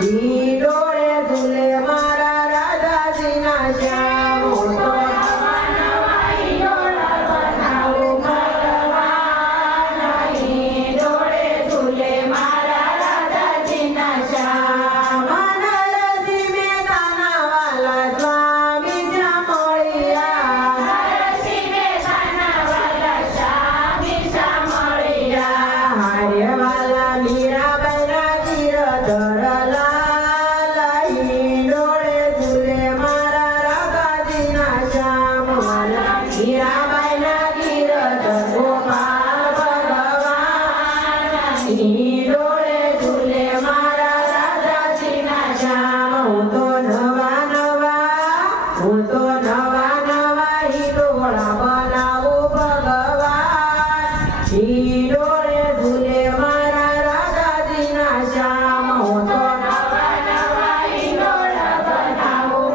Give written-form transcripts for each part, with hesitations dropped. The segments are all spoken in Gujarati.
ઈ ડોળે ઝૂલે મારા રાધાજીના શ્યામ હું તો નવા નવા ઈંડોળા બનાવું ભગવાન ઈ ડોળે ઝૂલે મારા રાધાજીના શ્યામ નરસિંહ મહેતાના વાલા સ્વામી શામળિયા નરસિંહ મહેતાના વાલા સ્વામી શામળિયા હારે વાલા મીરાબાઈના ગીરધર લાલ ઈ ડોળે ઝૂલે મારા રાધાજીના શ્યામ વાલા મીરાબાઈના ગીરધર ગોપાલ ભગવાન ઈ ડોળે ઝૂલે મારા રાધાજીના શ્યામ હું તો નવા નવા ઈંડોળા બનાવું ભગવાન ઈ ડોળે ઝૂલે મારા રાધાજીના શ્યામ હું તો નવા નવા ઈંડોળા બનાવું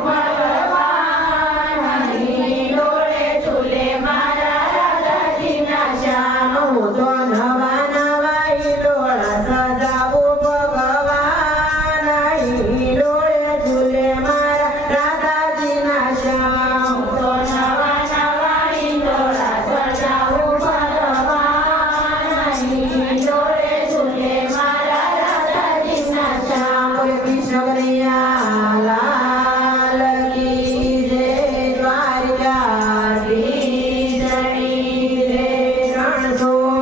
ભગવાન ઈ ડોળે ઝૂલે મારા રાધાજીના શ્યામ હું તો નવા નવા ઈંડોળા સજાવું ભગવાન ઈ ડોળે ઝૂલે મારા રાધાજીના શ્યામ હું તો નવા નવા ઈંડોળા સજાવું ભગવાન ઈ